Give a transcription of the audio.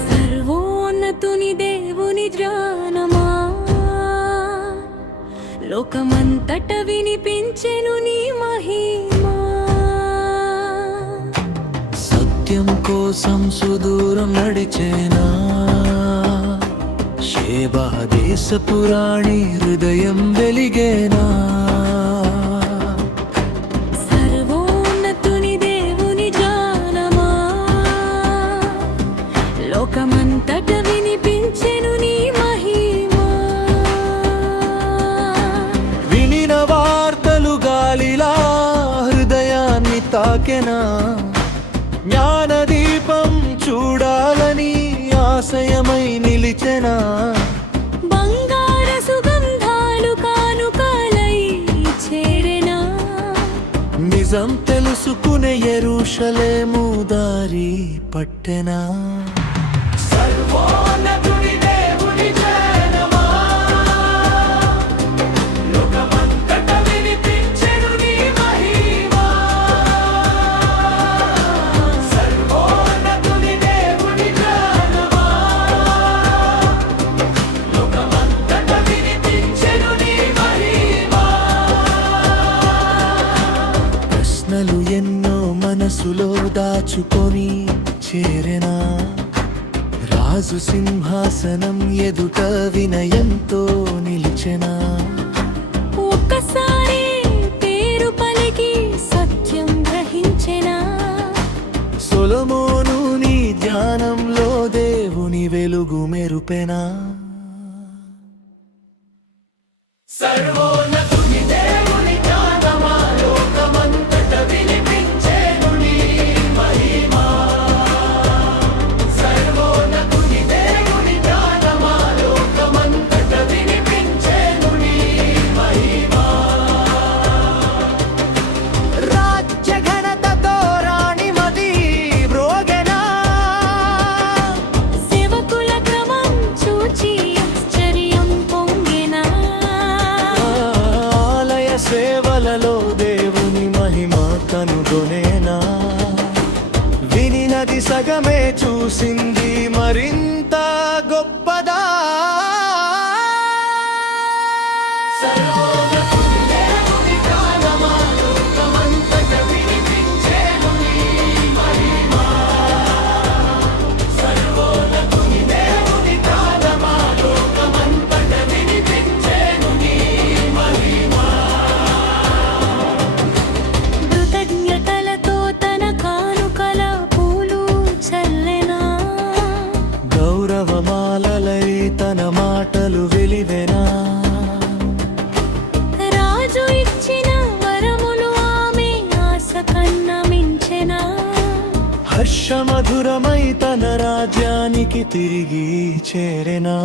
సర్వోన్నతుని దేవుని జ్ఞానమా, లోకమంతట వినిపించెను నీ మహిమా. సత్యం కోసం సుదూరం నడిచేనా, షేబా దేశపురాణి హృదయం వెలిగేనా. సర్వోన్నతుని దేవుని జ్ఞానమా, లోకమంతట వినిపించెను నీ మహిమా. వినిన వార్తలు గాలిలా హృదయాన్ని తాకెనా, జ్ఞానదీపం చూడాలని ఆశయమై నిలిచెనా. బంగార సుగంధాలు కానుకలై చేరెనా, నిజం తెలుసుకునే యెరూషలేము దారి పట్టెనా. సర్వోన్నతుని దేవుని జనమా, లోకమంతట వినిపించెను నీ మహిమా. సర్వోన్నతుని దేవుని జనమా, లోకమంతట వినిపించెను నీ మహిమా. ప్రశ్నలు ఎన్నో మనసులో దాచుకొని చేరెనా, రాజు సింహాసనం ఎదుట వినయంతో నిలిచెనా. ఒక్కసారి పేరు పలికి సత్యం గ్రహించెనా, సొలొమోను నీ ధ్యానంలో దేవుని వెలుగు మెరుపెనా. సర్వోన్నతుని దేవుని జ్ఞానమా, లోకమంతట వినిపించెను నీ మహిమా. సర్వోన్నతుని దేవుని జ్ఞానమా, లోకమంతట వినిపించెను నీ మహిమా. రాజ్య ఘనతతో రాణి మది మ్రోగెనా, సేవకుల క్రమం చూచి ఆశ్చర్యం పొంగెనా. ఆలయ సేవలలో దేవుని మహిమ కనుగొనేనా. వినినది సగమే చూసింది మరింత గొప్పదా. సర్వోన్నతుని దేవుని జ్ఞానమా, లోకమంతట వినిపించెను నీ మహిమా. సర్వోన్నతుని దేవుని జ్ఞానమా, లోకమంతట వినిపించెను నీ మహిమా. కృతజ్ఞతలతో తన కానుకల పూలు చల్లెనా, గౌరవమాలలై తన మాటలు వెలివెనా. రాజు ఇచ్చిన వరములు ఆమె ఆశ కన్నా మించెనా. హర్షమధురమై తన రాజ్యానికి తిరిగి చేరెనా.